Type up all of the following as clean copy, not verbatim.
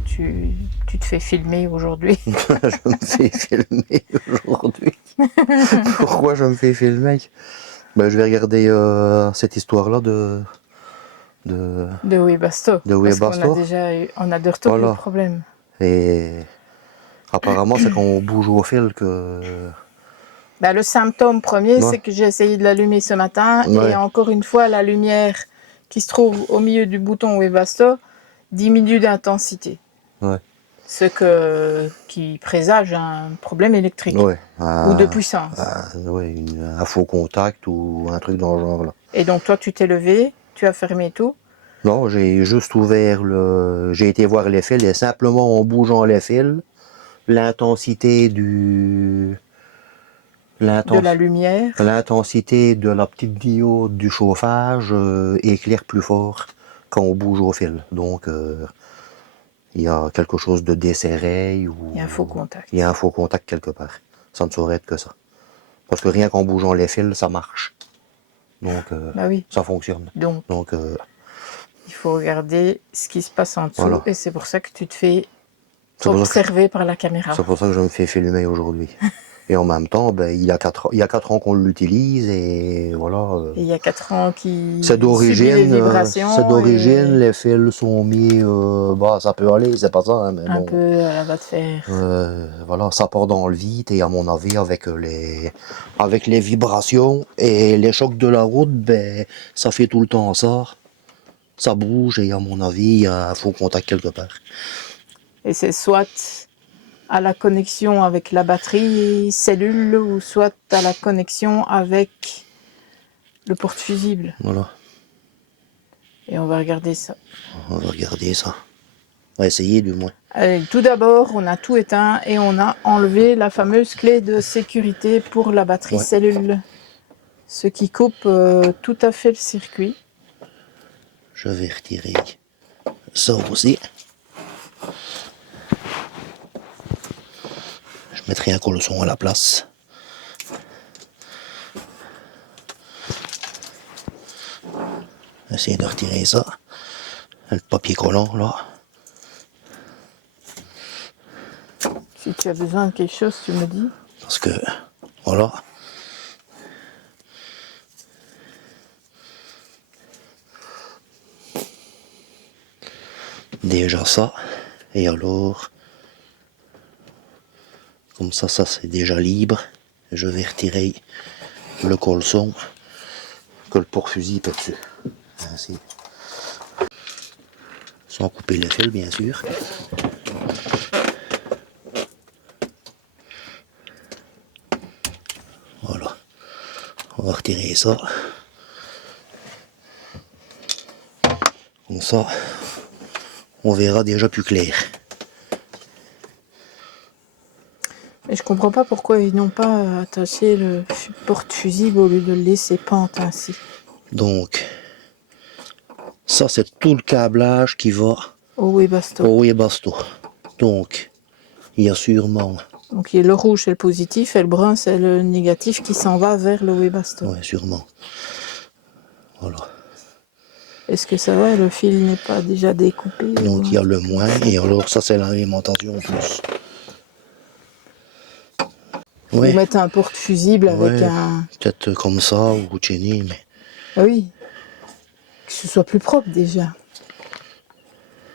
que tu te fais filmer aujourd'hui? Je me fais filmer aujourd'hui. Pourquoi je me fais filmer? Ben, je vais regarder cette histoire-là de Webasto. de Parce qu'on a Webasto. déjà eu, on a de retour le Voilà. problème. Et apparemment, c'est quand on bouge au fil que... Bah, le symptôme premier, Ouais. c'est que j'ai essayé de l'allumer ce matin Ouais. et encore une fois, la lumière qui se trouve au milieu du bouton Webasto diminue d'intensité. Ouais. Ce qui présage un problème électrique Ouais. ou de puissance. Ouais, un faux contact ou un truc dans le genre là. Et donc toi, tu t'es levé, tu as fermé tout. Non, j'ai juste ouvert le... J'ai été voir les fils et simplement en bougeant les fils, l'intensité du... De la lumière. L'intensité de la petite diode du chauffage éclaire plus fort quand on bouge au fil. Donc, il y a quelque chose de desserré ou... Il y a un faux contact. Il y a un faux contact quelque part. Ça ne saurait être que ça. Parce que rien qu'en bougeant les fils, ça marche. Donc, Bah oui. ça fonctionne. Donc il faut regarder ce qui se passe en dessous. Voilà. Et c'est pour ça que tu te fais observer par la caméra. C'est pour ça que je me fais filmer aujourd'hui. Et en même temps, ben, il y a 4 ans qu'on l'utilise et voilà. Et il y a 4 ans qui c'est d'origine, les vibrations. C'est d'origine, les fils sont mis, bah ça peut aller, c'est pas ça, hein, mais un bon. peu à la va de fer. Voilà, ça part dans le vide et à mon avis avec les vibrations et les chocs de la route, ben ça fait tout le temps ça. Ça bouge et à mon avis, il y a un faux contact quelque part. Et c'est soit à la connexion avec la batterie cellule ou soit à la connexion avec le porte-fusible. Voilà. Et on va regarder ça. On va regarder ça. On va essayer du moins. Allez, tout d'abord, on a tout éteint et on a enlevé la fameuse clé de sécurité pour la batterie cellule. Ce qui coupe tout à fait le circuit. Je vais retirer ça aussi. Je mettrai un coloson à la place. Essayer de retirer ça. Le papier collant là. Si tu as besoin de quelque chose, tu me dis. Parce que voilà. Déjà ça. Et alors, comme ça c'est déjà libre. Je vais retirer le caleçon que le porte-fusible est dessus. Ainsi. Sans couper les fils, bien sûr. Voilà. On va retirer ça. Comme ça, on verra déjà plus clair. Mais je comprends pas pourquoi ils n'ont pas attaché le porte-fusible au lieu de le laisser pente ainsi. Donc, ça c'est tout le câblage qui va au Webasto. Au Webasto. Donc, il y a sûrement... Donc il y a le rouge c'est le positif et le brun c'est le négatif qui s'en va vers le Webasto. Oui, sûrement. Voilà. Est-ce que ça va, le fil n'est pas déjà découpé? Donc il y a le moins et alors ça c'est l'alimentation en plus. Ouais. Vous mettez un porte-fusible avec un... Peut-être comme ça ou Cheney, mais... Oui. Que ce soit plus propre déjà.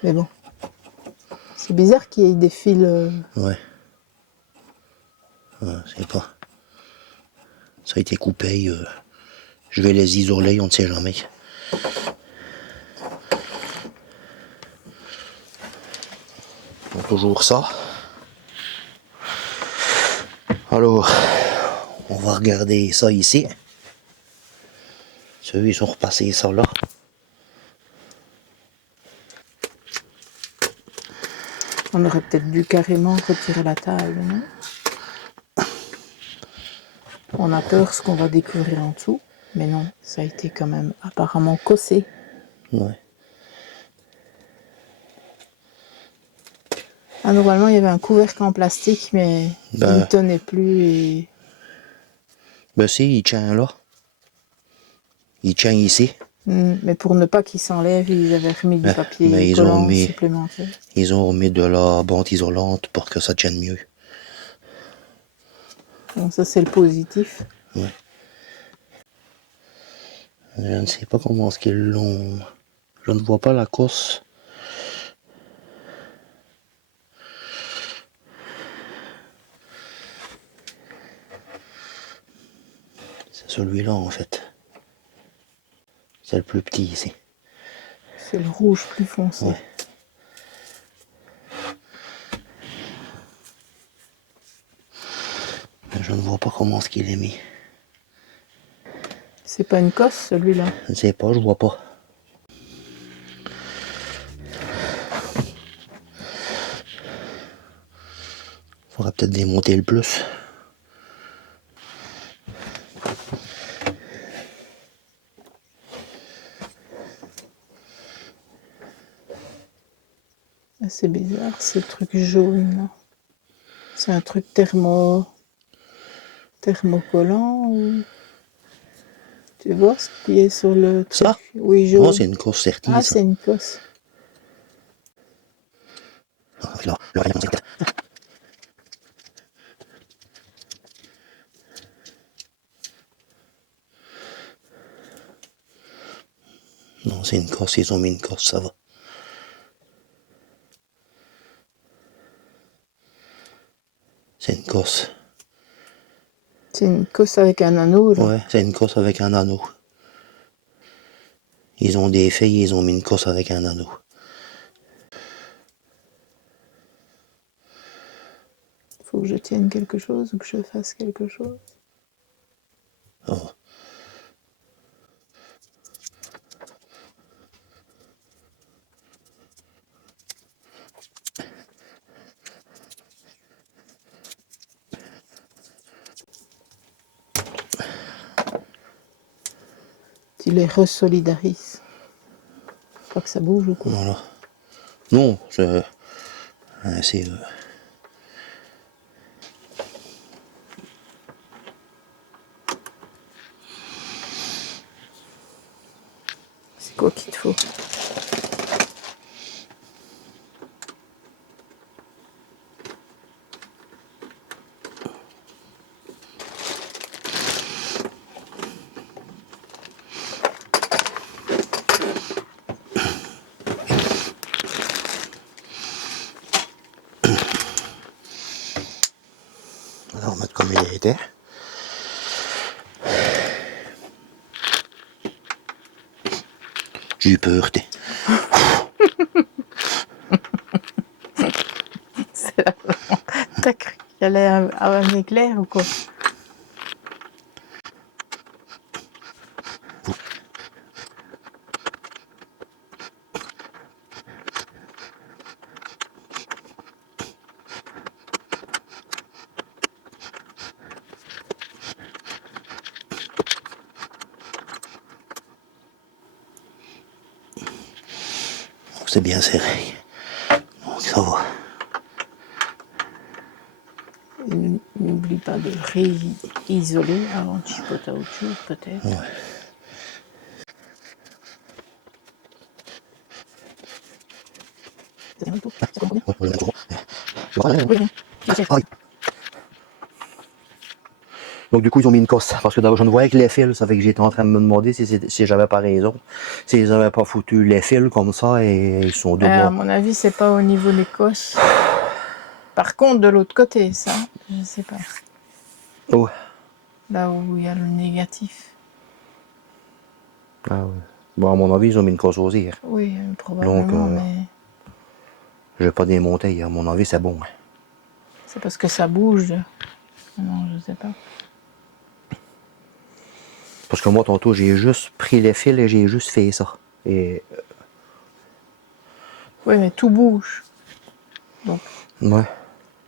Mais bon. C'est bizarre qu'il y ait des fils... Ouais. Je sais pas. Ça a été coupé. Je vais les isoler, on ne sait jamais. Donc toujours ça. Alors, on va regarder ça ici. Ceux ils sont repassés ça là. On aurait peut-être dû carrément retirer la table, non? On a peur ce qu'on va découvrir en dessous, mais non, ça a été quand même apparemment cossé. Ouais. Ah, normalement, il y avait un couvercle en plastique, mais il ne tenait plus et... Ben si, il tient là. Il tient ici. Mais pour ne pas qu'il s'enlève, ils avaient remis du Mais papier ils ont collant mis- supplémentaire. Ils ont mis de la bande isolante pour que ça tienne mieux. Donc ça, c'est le positif. Ouais. Je ne sais pas comment est-ce qu'ils l'ont. Je ne vois pas la cosse. C'est celui-là en fait. C'est le plus petit ici. C'est le rouge plus foncé. Ouais. Je ne vois pas comment est-ce qu'il est mis. C'est pas une cosse, celui-là. Je ne sais pas, je vois pas. Faudrait peut-être démonter le plus. C'est bizarre, ce truc jaune là. C'est un truc thermocollant ou... Tu vois ce qui est sur le truc? Ça? Oui, Non, jaune. c'est une cosse sertie, Ah, ça. c'est une cosse. Là, le rayon, c'est Non, c'est une cosse, ils ont mis une cosse, ça va. C'est une cosse. C'est une cosse avec un anneau là. Ouais, c'est une cosse avec un anneau. Ils ont des filles, ils ont mis une cosse avec un anneau. Faut que je tienne quelque chose ou que je fasse quelque chose. Oh. Tu les resolidarises. Faut pas que ça bouge ou quoi. Voilà. Non, c'est... c'est... C'est quoi qu'il te faut? On va remettre comme il était. J'ai eu peur, t'es. T'as cru qu'il y allait avoir un éclair ou quoi? C'est bien serré. Donc ça va. N'oublie pas de réisoler avant de chipoter à autre chose peut-être. Ouais. C'est un peu- ça compte combien? Ouais, je vais mettre au fond. Je vais regarder. Oui, oui. Aïe. Donc du coup ils ont mis une cosse parce que je ne voyais que les fils, ça fait que j'étais en train de me demander si j'avais pas raison, s'ils n'avaient pas foutu les fils comme ça et ils sont deux À morts. mon avis, c'est pas au niveau des cosses. Par contre, de l'autre côté, ça, je sais pas. Oh. Là où il y a le négatif. Ah ouais. Bon à mon avis ils ont mis une cosse aussi. Oui, probablement, Donc, mais je vais pas démonter, à mon avis c'est bon. c'est parce que ça bouge. Non, je sais pas. Parce que moi tantôt j'ai juste pris les fils et j'ai juste fait ça. Et Oui, mais tout bouge. Donc, ouais.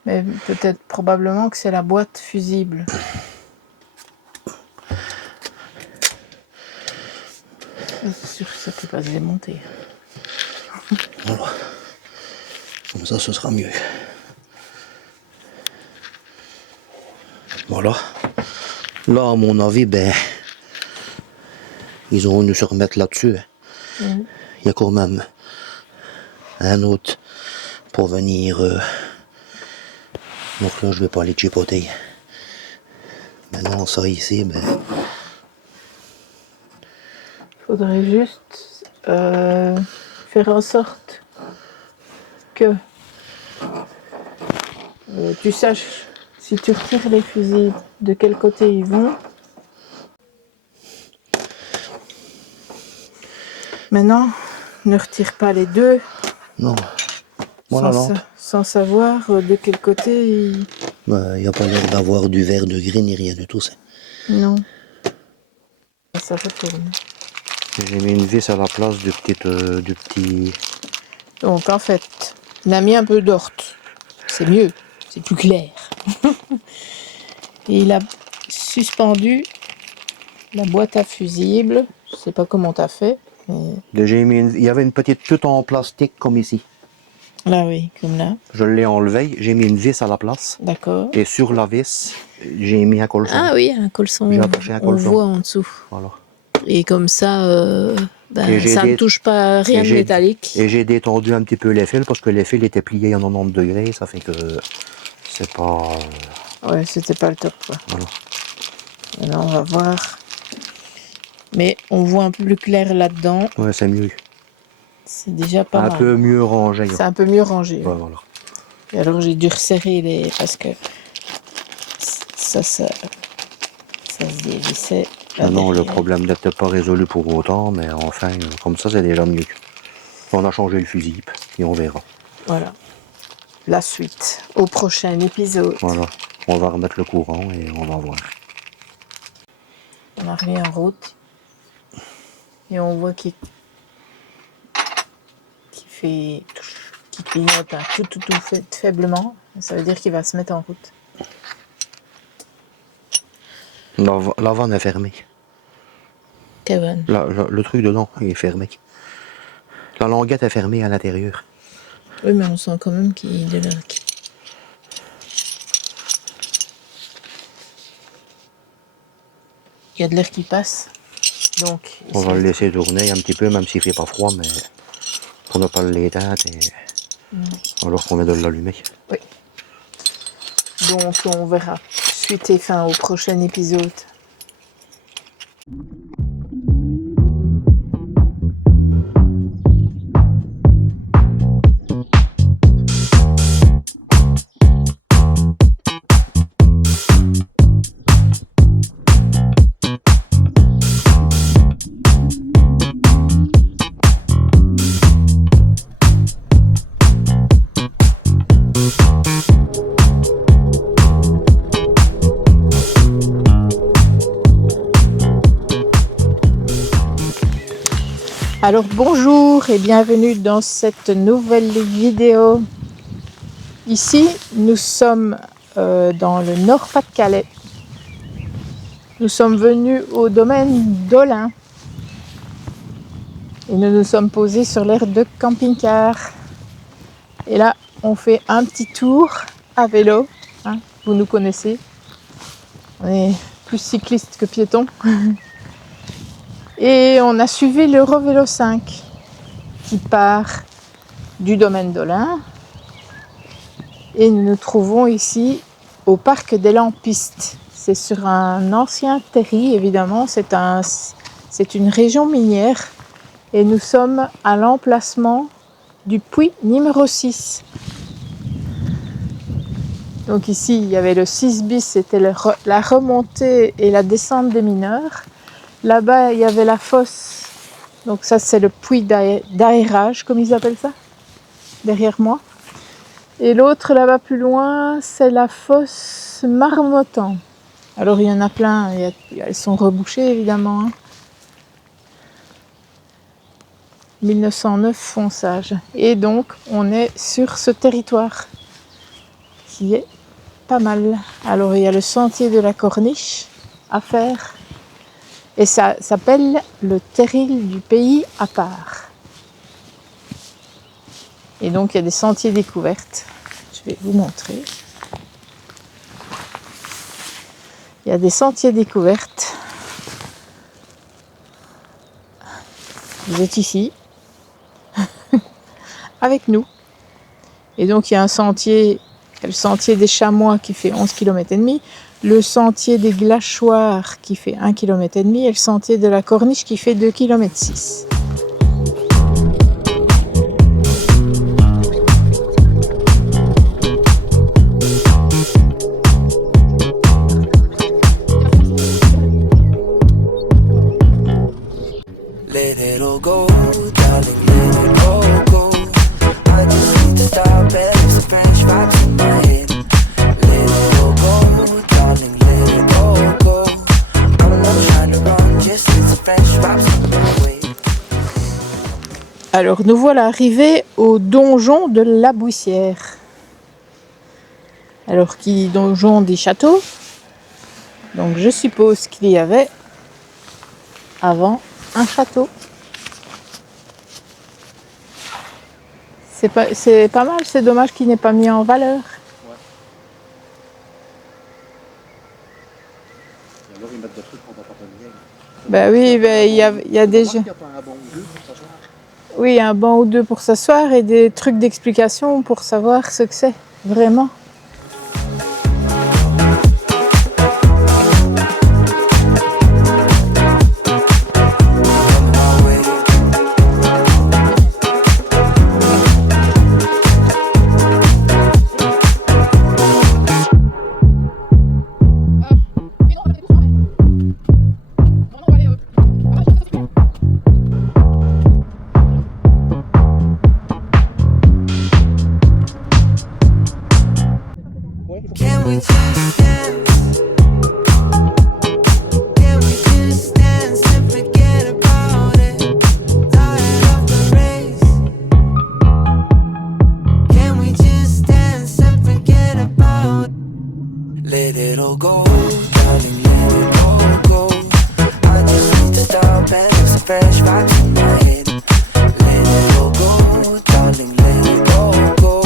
mais peut-être probablement que c'est la boîte fusible. C'est sûr que ça peut pas se démonter. Voilà. Comme ça ce sera mieux. Voilà. Là à mon avis ben Ils ont dû se remettre là-dessus. Mhm. Il y a quand même un autre pour venir. Donc là, je vais pas aller chipoter. Maintenant, ça ici, ben, Faudrait juste faire en sorte que tu saches si tu retires les fusils de quel côté ils vont. Maintenant, ne retire pas les deux non. Voilà, non. sans savoir de quel côté ils... Ben, il n'y a pas l'air d'avoir du vert de gris ni rien du tout. Non. Ça retourne. J'ai mis une vis à la place du petit. Donc en fait, il a mis un peu d'orte. C'est mieux, c'est plus clair. Et il a suspendu la boîte à fusibles. Je sais pas comment t'as fait. Mais... Il y avait une petite toute en plastique comme ici. Là oui, comme là. Je l'ai enlevé, j'ai mis une vis à la place. D'accord. Et sur la vis, j'ai mis un colson. Ah oui, un colson. J'ai attaché un On colson. voit en dessous. Voilà. Et comme ça, Et ça ne touche pas rien de métallique. Et j'ai détendu un petit peu les fils parce que les fils étaient pliés à 90 degrés. Ça fait que c'est pas... Ouais, c'était pas le top, quoi. Voilà. Alors, on va voir. Mais on voit un peu plus clair là-dedans. Ouais, c'est mieux. C'est déjà pas mal. Un peu mieux rangé. C'est un peu mieux rangé. Ouais, voilà. Et alors, j'ai dû resserrer les... Parce que ça se dévissait. Non, le problème n'est peut-être pas résolu pour autant, mais enfin, comme ça, c'est déjà mieux. On a changé le fusible et on verra. Voilà. La suite, au prochain épisode. Voilà. On va remettre le courant et on va voir. On a remis en route. Et on voit qu'il clignote tout faiblement. Ça veut dire qu'il va se mettre en route. La vanne est fermée. Kevin. Le truc dedans, il est fermé. La languette est fermée à l'intérieur. Oui, mais on sent quand même qu'il y a de l'air. Il y a de l'air qui passe. Donc, On va le laisser tourner un petit peu, même s'il fait pas froid, mais pour ne pas l'éteindre alors qu'on vient de l'allumer. Oui. Donc, on verra. Suite et fin au prochain épisode. Alors bonjour et bienvenue dans cette nouvelle vidéo. Ici, nous sommes dans le Nord-Pas-de-Calais. Nous sommes venus au domaine d'Olin. Et nous nous sommes posés sur l'aire de camping-car. Et là, on fait un petit tour à vélo. Hein, vous nous connaissez. On est plus cyclistes que piétons. Et on a suivi l'Eurovélo 5 qui part du domaine d'Olin. Et nous nous trouvons ici au parc des Lampistes. C'est sur un ancien terri, évidemment. C'est une région minière. Et nous sommes à l'emplacement du puits numéro 6. Donc ici, il y avait le 6 bis, c'était la remontée et la descente des mineurs. Là-bas, il y avait la fosse. Donc ça, c'est le puits d'aérage, comme ils appellent ça, derrière moi. Et l'autre, là-bas plus loin, c'est la fosse Marmottan. Alors, il y en a plein. Elles sont rebouchées, évidemment. 1909 fonçage. Et donc, on est sur ce territoire qui est pas mal. Alors, il y a le sentier de la Corniche à faire. Et ça s'appelle le terril du pays à part. Et donc, il y a des sentiers découvertes. Je vais vous montrer. Il y a des sentiers découvertes. vous êtes ici, avec nous. Et donc il y a un sentier, le sentier des Chamois qui fait 11 km et demi, le sentier des Glachoirs qui fait 1 km et demi et le sentier de la Corniche qui fait 2 km 6. Let it all go, darling, let it all go. I just need to stop it, it's the French vibes in my head. Let it all go, darling, let it all go. I'm not trying to run, just need the French vibes in my way. Alors nous voilà arrivés au donjon de la Bouissière. Alors qui dit donjon des châteaux, donc je suppose qu'il y avait avant un château. C'est pas mal, c'est dommage qu'il n'ait pas mis en valeur. Ouais. Et alors ils mettent des trucs qu'on va pas bien. Ben oui, ben, il y a des jeux. Il n'y a pas un bon ou deux pour s'asseoir. Oui, un banc ou deux pour s'asseoir et des trucs d'explication pour savoir ce que c'est, vraiment. Can we just dance? Can we just dance and forget about it? Tired of the race. Can we just dance and forget about it? Let it all go, darling, let it all go. I just need to stop and it's a fresh vibes in my head. Let it all go, darling, let it all go.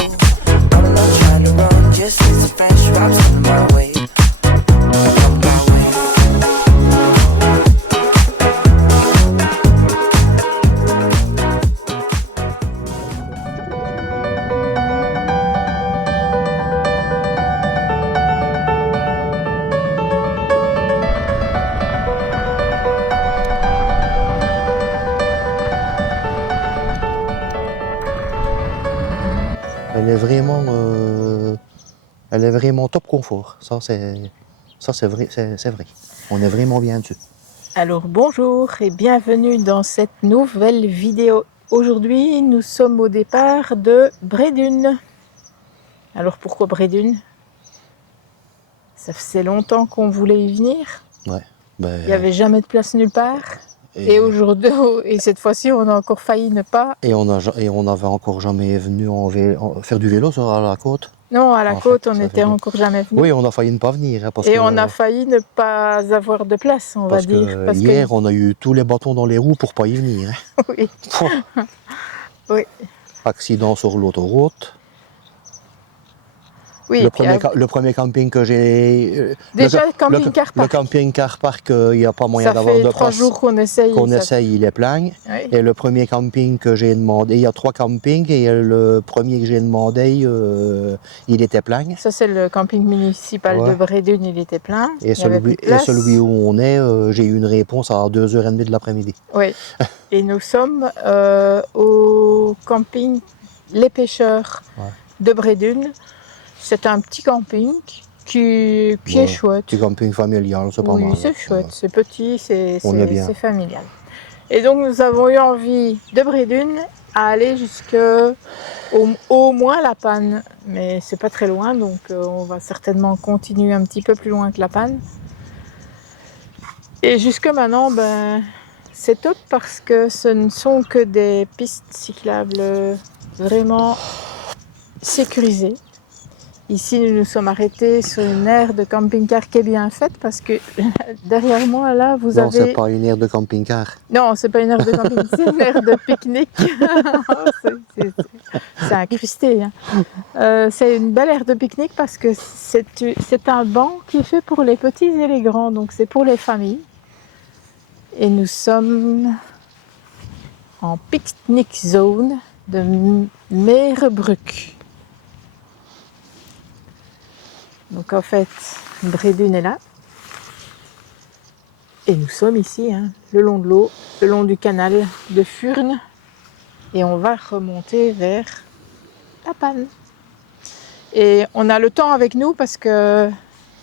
I'm not trying to run, just need the fresh vibes in my way. Elle est vraiment top confort. Ça c'est vrai, c'est vrai. On est vraiment bien dessus. Alors bonjour et bienvenue dans cette nouvelle vidéo. Aujourd'hui, nous sommes au départ de Brédune. Alors pourquoi Brédune? Ça faisait longtemps qu'on voulait y venir. Ouais. Ben, Il n'y avait jamais de place nulle part. Et aujourd'hui, et cette fois-ci, on a encore failli ne pas. Et on n'avait encore jamais venu faire du vélo à la côte. Non, à la En côte, fait, on ça n'était fait- encore jamais venu. Oui, on a failli ne pas venir. Hein, Et on a failli ne pas avoir de place, on va parce dire. que Parce hier, on a eu tous les bâtons dans les roues pour pas y venir. Hein. Oui. Oui. Accident sur l'autoroute. Oui, Le premier camping que j'ai... déjà, camping-car Le park. camping-car park, il n'y a pas moyen Ça d'avoir fait de 3 place. jours qu'on essaye. Qu'on essaye, il est plein. Oui. Et le premier camping que j'ai demandé, il y a 3 campings, et le premier que j'ai demandé, il était plein. Ça, c'est le camping municipal Ouais. de Brédune, il était plein. Et celui où on est, j'ai eu une réponse à 2h30 de l'après-midi. Oui. Et nous sommes au camping Les Pêcheurs de Brédune. C'est un petit camping qui est chouette. Petit camping familial, c'est pas mal. Oui, c'est chouette, c'est petit, c'est familial. Et donc nous avons eu envie de Brédune à aller au moins La Panne. Mais c'est pas très loin, donc on va certainement continuer un petit peu plus loin que La Panne. Et jusque maintenant, ben, c'est top parce que ce ne sont que des pistes cyclables vraiment sécurisées. Ici, nous nous sommes arrêtés sur une aire de camping-car qui est bien faite parce que derrière moi, là, vous avez... Non, c'est pas une aire de camping-car. Non, c'est pas une aire de camping, c'est une aire de pique-nique. C'est incrusté. Hein. C'est une belle aire de pique-nique parce que c'est un banc qui est fait pour les petits et les grands, donc c'est pour les familles. Et nous sommes en picnic zone de Meerbroek. Donc en fait, Bredun est là. Et nous sommes ici, hein, le long de l'eau, le long du canal de Furnes. Et on va remonter vers La Panne. Et on a le temps avec nous parce que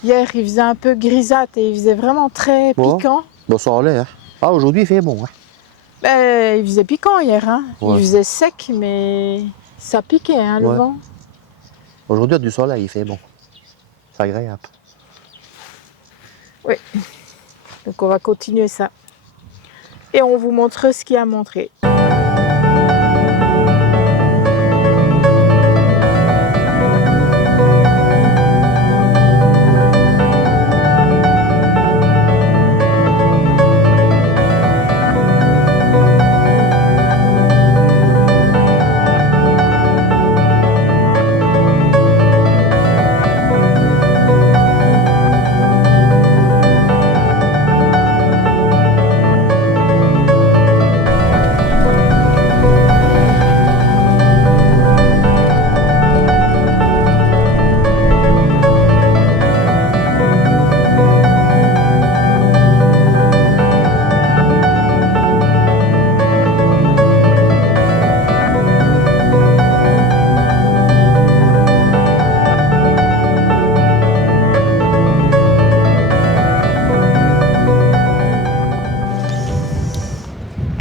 hier il faisait un peu grisâtre et il faisait vraiment très piquant. Bon, ça allait, hein. Ah, aujourd'hui il fait bon, hein. Ben, il faisait piquant hier, hein. Ouais. Il faisait sec, mais ça piquait, hein, le Ouais. vent. Aujourd'hui, il y a du soleil, il fait bon. C'est agréable. Oui. Donc on va continuer ça. Et on vous montre ce qu'il y a à montrer.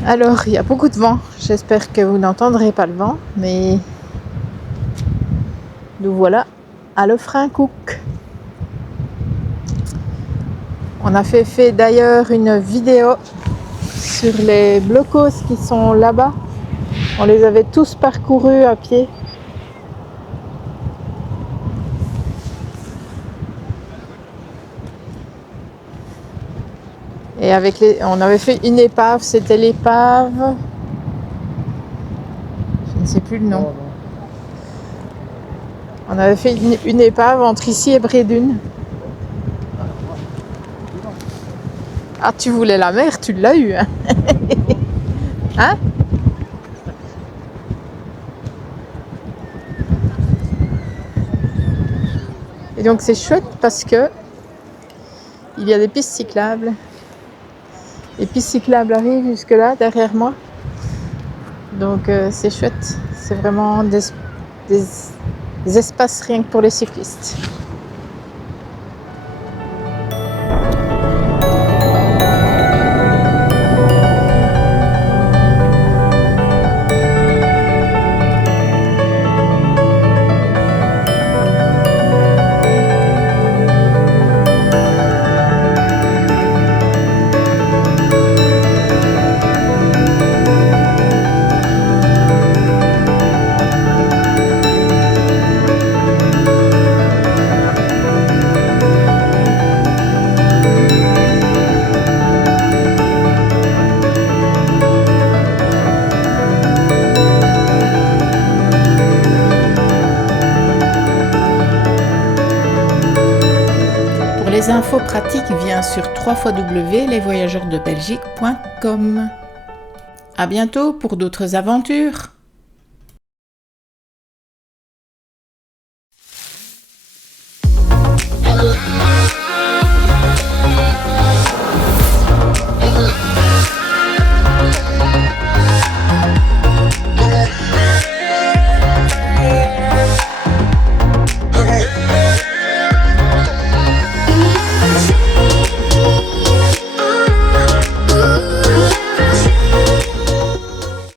Alors, il y a beaucoup de vent. J'espère que vous n'entendrez pas le vent, mais nous voilà à Lefrancouc. On a fait d'ailleurs une vidéo sur les blocos qui sont là-bas. On les avait tous parcourus à pied. Et on avait fait une épave, c'était l'épave, je ne sais plus le nom. On avait fait une épave entre ici et Bredun. Ah, tu voulais la mer, tu l'as eu, hein? Hein? Et donc c'est chouette parce que il y a des pistes cyclables. Les pistes cyclables arrivent jusque là, derrière moi. Donc c'est chouette. C'est vraiment des espaces rien que pour les cyclistes. Pour les infos pratiques, viens sur www.lesvoyageurdebelgique.com. À bientôt pour d'autres aventures.